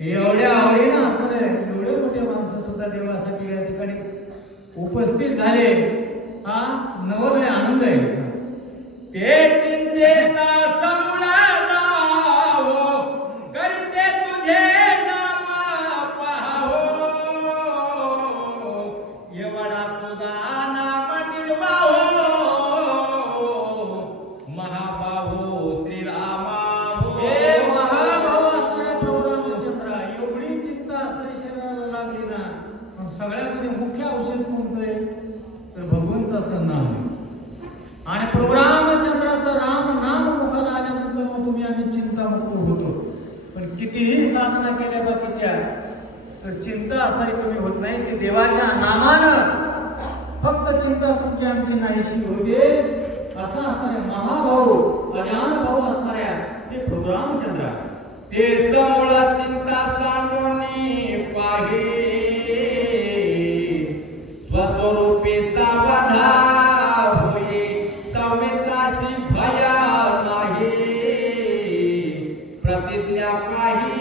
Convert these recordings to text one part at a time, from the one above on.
एवढ्या आवडीनं असणारे एवढे मोठे माणसं सुद्धा देवासाठी या ठिकाणी उपस्थित झाले, हा नवल आनंद आहे. ते चिंतेचा समुळा नाव करते तुझे नाम पाहो, एवढा तुझा नाम निर्वाहो महाबाहो श्रीरामा. हे महाभाव असणारे प्रभू रामचंद्रा, एवढी चिंता असणारी शरीराला लागली ना, सगळ्यामध्ये मुख्य औषध कोणतं आहे तर भगवंताचं नाम. आणि प्रभू रामचंद्राचं राम नाम मुखाला आल्यानंतर मग तुम्ही आम्ही चिंतामुक्त होतो. पण कितीही साधना केल्या बाकीच्या तर चिंता असणारी कमी होत नाही. ते देवाच्या नामानं फक्त चिंता तुमची आमची नाहीशी होते. असा असणारे महाभाऊ अजान भाऊ असणाऱ्या ते प्रभू रामचंद्र. ते समोळा चिंता सांडोनी पाहे, स्वस्वरूपी सावधा होई, सौमित्राची भया नाही, प्रतिज्ञा काही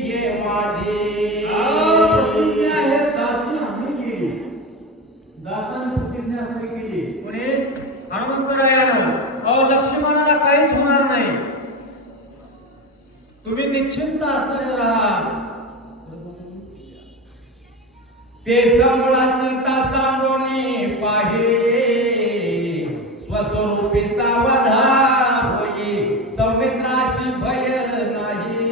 हे माझी. प्रतिज्ञा हे दासी आम्ही केली, दासाने प्रतिज्ञा आम्ही केली. कोणी हनुमंतरायानं लक्ष्मणाला काहीच होणार नाही, तुम्ही निश्चिंत असणारे राहा. ते समोळा चिंता सांडोनी पाहे, स्वस्वरूपी सावधा होई, सौमित्राशी भय नाही,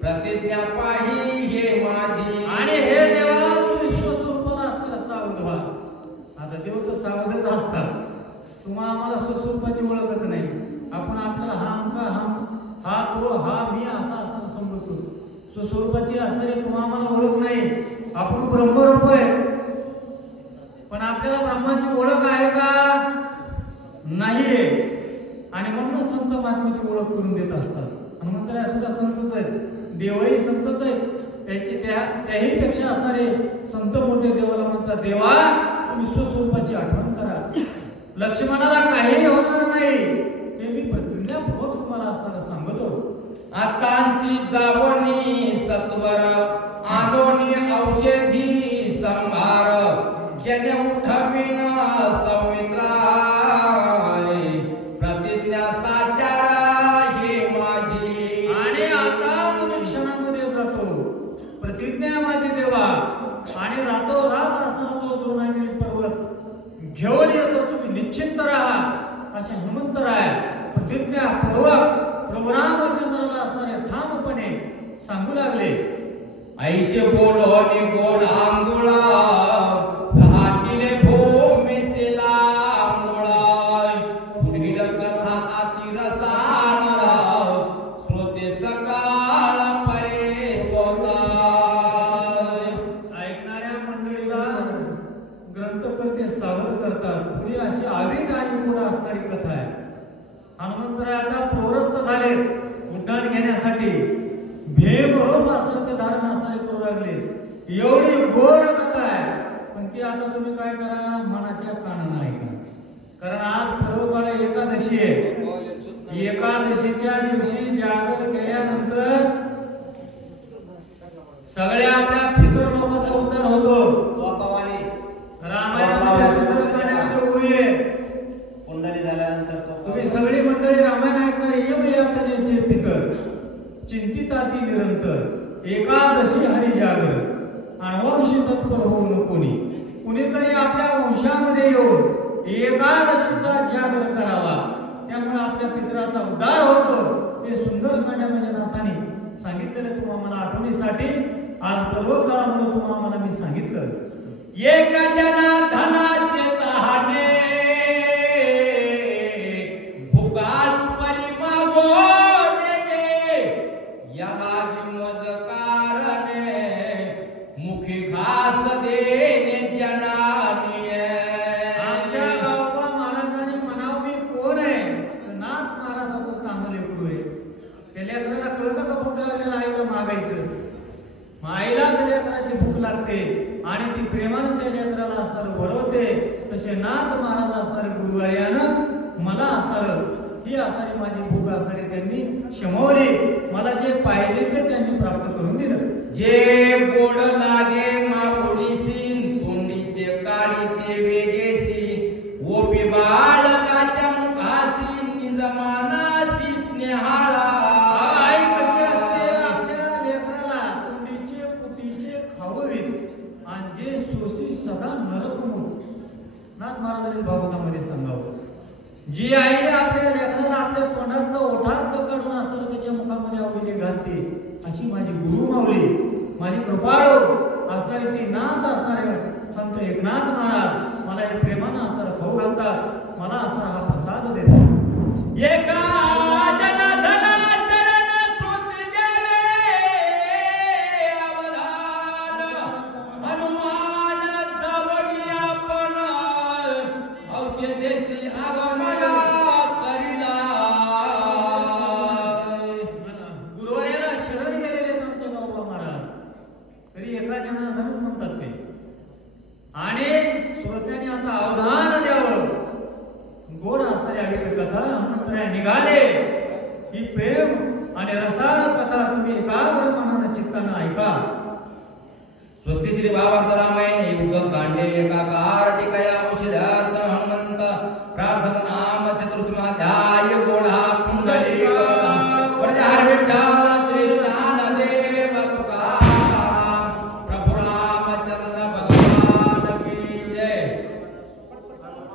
प्रतिज्ञा पाही हे माझी. आणि हे देवा तुम्ही स्वस्वरूपाला असताना सावध व्हा. आता देव तर सावधच असतात, तुम्हाला आम्हाला स्वस्वरूपाची ओळखच नाही. आपण आपल्याला हा आमचा हा तो हा मी असा असताना समजतो. स्वस्वरूपाची असणारी तुम्हाला आम्हाला ओळख नाही. आपण ब्रह्मरूप आहे, पण आपल्याला ब्रह्माची ओळख आहे का नाहीये. आणि म्हणून संत महात्म्याची ओळख करून देत असतात. हनुमंतराय सुद्धा संतच आहेत, देवही संतच आहेत. त्याही पेक्षा असणारे संत मोठे देवाला म्हणतात, देवा तुम्ही स्वस्वरूपाची आठवण करा. लक्ष्मणाला काही होणार नाही हे मी प्रतिज्ञापूर्वक तुम्हाला असताना सांगतो. आतांची जावणी सत्वर आलोनी औषधी संभार, जने उठविन सौमित्राय, प्रतिज्ञा साचार हे माझी. आणि आता तुम्ही क्षणामध्ये जातो, प्रतिज्ञा माझी देवा. आणि रातोरात असताना तो द्रोणागिरी पर्वत घेऊन येतो, तुम्ही निश्चिंत राहा. असे हनुमंतराय प्रतिज्ञा पूर्वक प्रभू रामचंद्राला असणारे ठामपणे सांगू लागले. ऐशे बोलोनी गोड आंगुळा, राहटिले भूमिसेला आंगुळा, पुढील कथा अति रसाळ, श्रोते सकाळ परे स्वतः. ऐकणाऱ्या मंडळीला ग्रंथकर्ते सावध करतात. पुढे अशी आवीट आणि गोड असणारी कथा आहे. हनुमंतराय आता प्रवृत्त झाले उड्डाण घेण्यासाठी. भीमरूप असणारे धारण असणारे करू लागले. एवढी गोड कथा आहे, पण ती आता तुम्ही काय करा, मनाच्या कानानं ऐका. कारण आज पर्वकाळ एकादशी आहे. एकादशीच्या दिवशी जागर केल्यानंतर सगळ्या आपल्या फिकर लोकांचा उद्धार होतो. कुंडली झाल्यानंतर तुम्ही सगळी मंडळी रामायण ऐकणारे यमयातनेचे फिकर, चिंतिताती निरंतर, एकादशी हरी जागर, अणवंशी तत्पर होऊ नकोनी. कुणीतरी आपल्या वंशामध्ये येऊन एकादशीचा जागर करावा, त्यामुळे आपल्या पितराचा उद्धार होतो. हे सुंदर कांड्यामध्ये नाथाने सांगितलेलं तुम्हाला आठवणीसाठी आज पर्वकाळामध्ये तुम्हाला मी सांगितलं. एक जना धनाचे तहाने, भुकाळू परिमागो देणे, याही मज कारणे, मुखी घास देणे जनाने. आमच्या गावबा महाराजांनी म्हणावं मी कोण आहे, नाथ महाराजाचं चांगलं लेकरू आहे. त्या लेकराला कळतं का भूक लागलेलं आईला मागायचं. आईला त्या लेकराची भूक लागते आणि ती प्रेमानं त्या लेकराला असणार भरवते. तसे नाथ महाराज असणारे गुरुवार्यानं मला असणार ही असणारी माझी भूक असणारी त्यांनी शमवली. मला जे पाहिजे ते त्यांनी प्राप्त अशी माझी गुरु माऊली, माझी कृपाळू असणारी ती नाथ असणारे संत एकनाथ महाराज मला हे प्रेमानं असणारा खाऊ घालतात, मला असणारा हा प्रसाद देतात. एका जनार्दना चरण स्तुती देवे अवधान, हनुमान सावडी आपण औषधेची आगमन करिला. गुरुवार्याला शरण गेलेले आमच्या गावबा महाराज तरी एका जनार्दनच म्हणतात ते, आणि श्रोत्याने आता अवधान द्यावं. गोड असणारी अनेक कथा असणाऱ्या निघाले. ही प्रेम आणि रसाळ कथा तुम्ही एकाग्र मनानं चित्तानं ऐका. स्वस्ति श्री भावार्थ रामायण युद्ध कांडे एकाकार टीकया औषधार्थ हनुमंत प्रार्थना नाम चतुर्थमाध्याय गोळा कुंडली वरदार विठ्ठल कृष्णान देव तुकाराम प्रभु रामचंद्र भगवान की जय.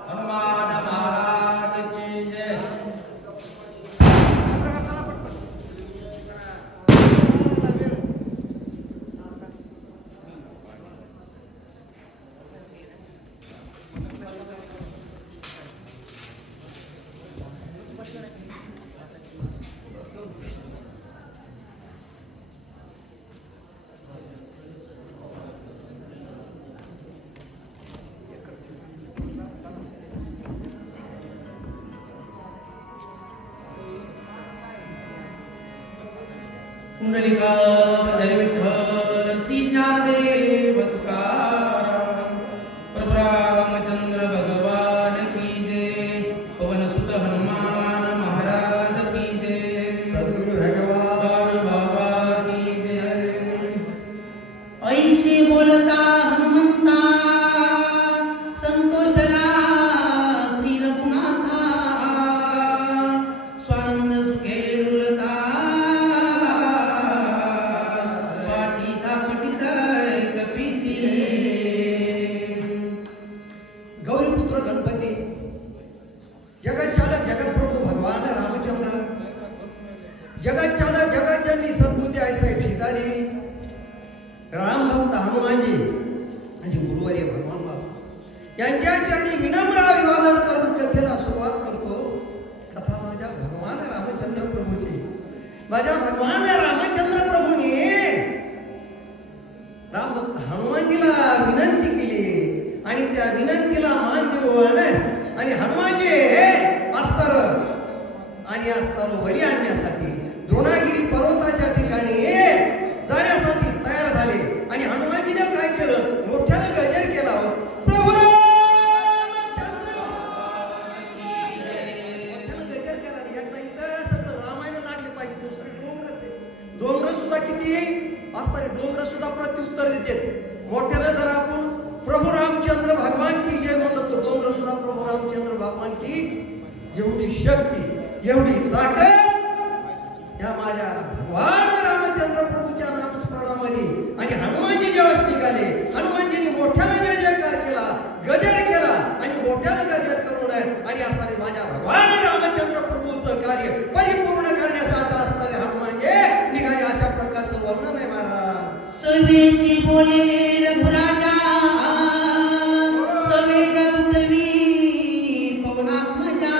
हनुमान महाराज की जय. कुंडलिका वरदारी विठ्ठल श्री ज्ञानदेव तुकाराम प्रभु रामचंद्र भगवान की जय. पवन सुत हनुमान महाराज की जय. सद्गुरु भगवान बाबा की जय. ऐसे बोलता हनुमंता संतोषला श्री रघुनाथा, स्वानंद सुखे डुलता गौरीपुत्र गणपती, जगतचालक जगतप्रभू भगवान रामचंद्र, जगतचालक जगतजननी सद्बुद्धी आई साहेब सीतादेवी, रामभक्त हनुमानजी आणि गुरुवर्य भगवान बाबा यांच्या चरणी विनम्र अभिवादन करून कथेला सुरुवात करतो. कथा माझ्या भगवान रामचंद्र प्रभूची. माझ्या भगवान रामचंद्र प्रभूने रामभक्त हनुमानजीला विनंती केली आणि त्या विनंतीला मान देऊन आणि हनुमानजी अस्तर आणि अस्तर बली आणण्यासाठी द्रोणागिरी पर्वताच्या ठिकाणी जाण्यासाठी तयार झाले. आणि हनुमानजीने काय केलं, मोठ्याने गजर केला. प्रभू रामचंद्र मोठ्याने गजर केला. याचा इथं सगळं रामायण लागले पाहिजे. दुसरे डोंगरच आहे. डोंगर सुद्धा किती असणारे डोंगर सुद्धा प्रत्युत्तर देतात. मोठ्याने जर आपण प्रभू रामचंद्र भगवान की जय म्हणलं तर डोंगर सुद्धा प्रभू रामचंद्र भगवान की. एवढी शक्ती, एवढी ताकद या माझ्या भगवान रामचंद्र प्रभूच्या नामस्मरणामध्ये. आणि हनुमानजी जेव्हा निघाले, हनुमानजीने मोठ्याने जय जयकार केला, गजर केला आणि मोठ्याने गजर करून आणि असणारे माझ्या भगवान रामचंद्र प्रभूचं कार्य परिपूर्ण करण्यासाठी असणारे हनुमानजी निघाले. अशा प्रकारचं वर्णन आहे महाराज. सवेची बोले रघुराजा, सवेग उठवी पवनात मजा,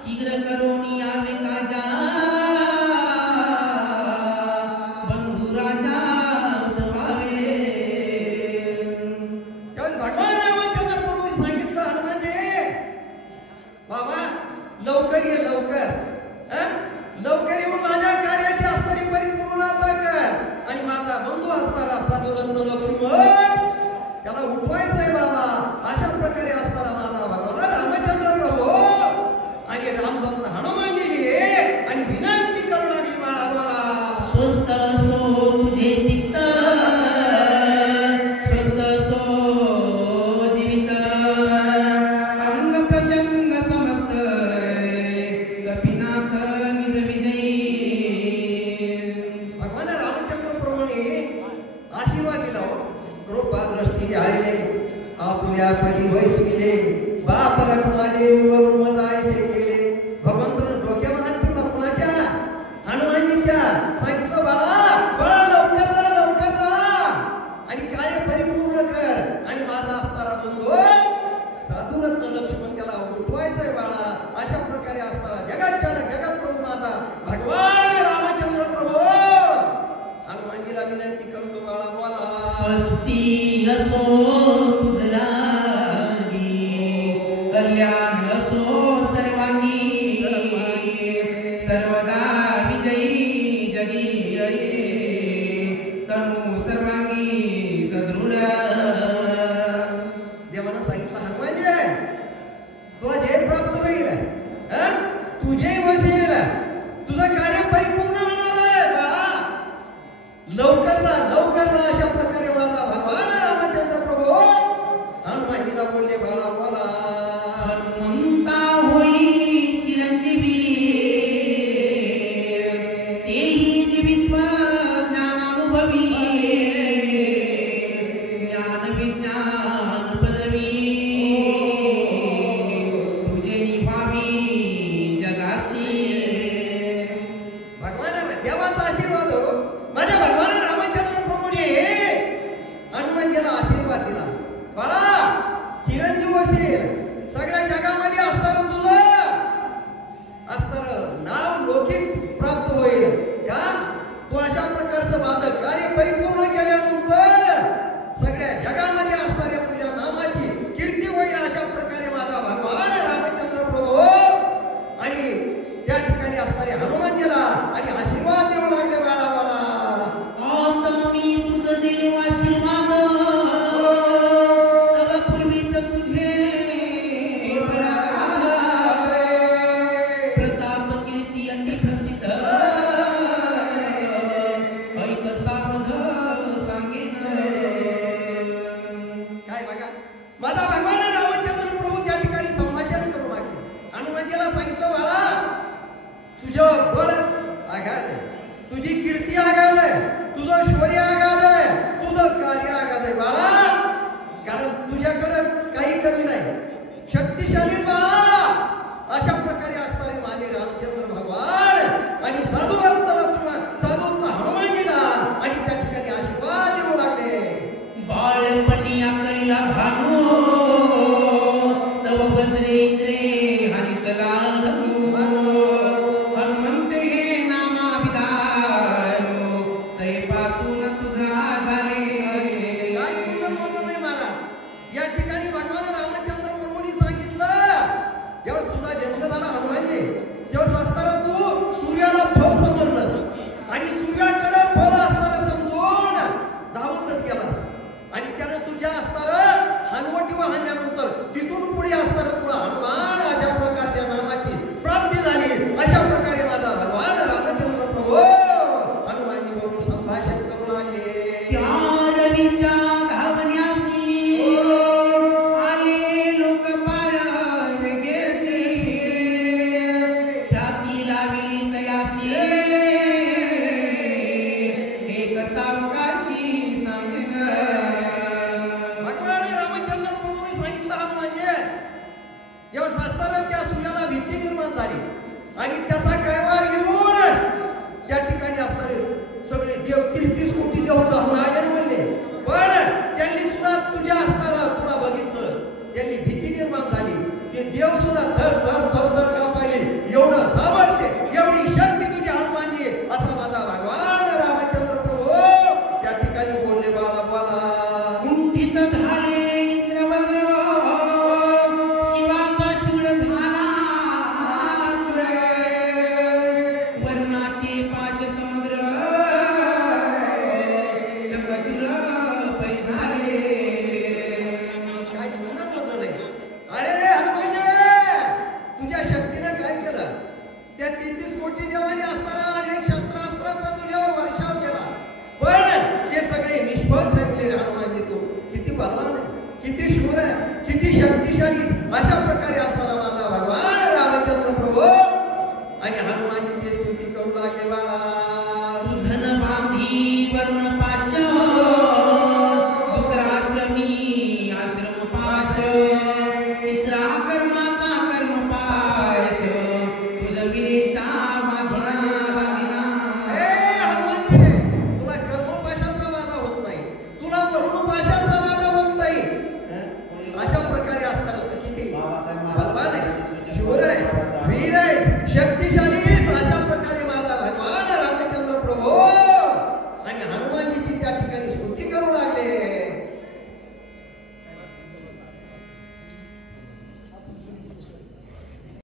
शीघ्र करोनी आवे काजा, बंधू राजा उठवावे. भगवान रामचंद्र प्रभूने सांगितलं हनुमानजी बाबा लवकर ये, लवकर लवकर येऊन माझ्या कार्याची असणारी परिपूर्णता कर. आणि माझा बंधू असणारा साधुरत्न लक्ष्मण त्याला उठवायचंय बाबा. अशा प्रकारे असणारा माझा भगवान रामचंद्र प्रभू आणि रामभक्त हनुमानजी आणि विनंती करू लागली मला. स्वस्त असो तुझे चित्त, स्वस्त असो जीवित, अंग प्रत्यंग समस्त कपिनाथ निज विजयी. भगवान रामचंद्र प्रभूने आशीर्वाद दिला. कृपा दृष्टीने आळले, आपुल्या पदी वैसविले, बाप रखमादेवी वरून मजा ऐसे केले. भगवंतानं डोक्यावर हात ठेवला कुणाच्या? हनुमानजीच्या. सांगितलं बाळा लवकर जा आणि कार्य परिपूर्ण कर. आणि माझा असणारा बंधू साधुरत्न लक्ष्मण त्याला उठवायचंय बाळा. अशा प्रकारे असणारा जगात प्रभू माझा भगवान रामचंद्र प्रभू हनुमानजीला विनंती करतो बाळा बोला. स्वस्ती असो तुझ लागी, कल्याण असो सर्वांगी, सर्वदा विजयी जगी तनु सर्वांगी सदृढ. देवानं सांगितलं हनुमानजी तुला जय प्राप्त होईल, तुझे बसेल, तुझं कार्य परिपूर्ण होणार आहे बाळा. लवकर जा अशा प्रकारे माझा भगवान रामचंद्र प्रभू हनुमानजीला बोलले बाळा बोला. हनुमंता होई चिरंजीवी, तेही जीवित्व ज्ञानानुभवी, ज्ञान विज्ञान पदवी तुझे निभावी जगासी. भगवान देवाचा आशीर्वाद हो. माझ्या भगवान रामचंद्र प्रभूने हनुमानजीला आशीर्वाद दिला बाळा चिरंजीव असेल, सगळ्या जगामध्ये असणारं तुझं नाव लौकिक प्राप्त होईल का. तू अशा प्रकारचं माझं कार्य परिपूर्ण केल्यानंतर सगळ्या जगामध्ये असणाऱ्या तुझ्या नामाची कीर्ती होईल. अशा प्रकारे माझा भगवान रामचंद्र प्रभू आणि त्या ठिकाणी असणारे हनुमानजीला आणि आशीर्वाद देऊ लागले बाळा मला. आता मी तुझ देव आशीर्वाद, तव पूर्वीच तुझे प्रताप कीर्ती अति प्रसिद्ध, ऐक सावध सांगेन. काय बघा माझा भगवान रामचंद्र प्रभू त्या ठिकाणी संभाषण करू लागले. हनुमानजीला सांगितलं बाळा तुझं बळ आघात आहे, तुझी कीर्ती आघात आहे, तुझं शौर्य आघात आहे, तुझं कार्य आघात आहे बाळा. कारण तुझ्याकडं काही कमी नाही, शक्तिशाली बाळा. अशा प्रकारे असणारे माझे रामचंद्र भगवान आणि साधुवंत लक्ष्मण साधुवंत हनुमानजीला आणि त्या ठिकाणी आशीर्वाद देऊ लागले. बाळपणी आकळीला भानू, तव वज्रे इंद्रे हरितला धनु, हनुमंते हे नामाभिधानो, तैपासून तुझा झाले. काय सुंदर बोलणं नाही महाराज. या ठिकाणी भगवान रामचंद्र प्रभूंनी सांगितलं जेव्हा तुझा जन्म झाला हनुमानजी, तेव्हा असताना तू सूर्याला फळ समजलंस आणि सूर्याकडे फळ असणारं समजून धावतच गेलास. आणि त्यानं तुझ्या असणारं हनुवटी वाहण्यानंतर तिथून पुढे असणारं तुला हनुमान अशा प्रकारच्या नामाची प्राप्ती झाली. अशा प्रकारे माझा भगवान रामचंद्र प्रभू हनुमानजीबरोबर संभाषण करू लागले. त्या रवीच्या धावण्यासी आले लोक पार वेगेसी, ख्याती लाविली तयासी एक सावकाशी सांगेन. भगवान रामचंद्र प्रभूने सांगितलं हनुमानजी जेव्हा शास्त्रानं त्या सूर्याला भीती निर्माण झाली आणि त्याचा कैवार घेऊन त्या ठिकाणी असणारे सगळे देव 30 कोटी देव धावून आले म्हणले. पण त्यांनी सुद्धा तुझ्या असणारा तुला बघितलं, त्यांनी भीती निर्माण झाली. ते देव सुद्धा थर थर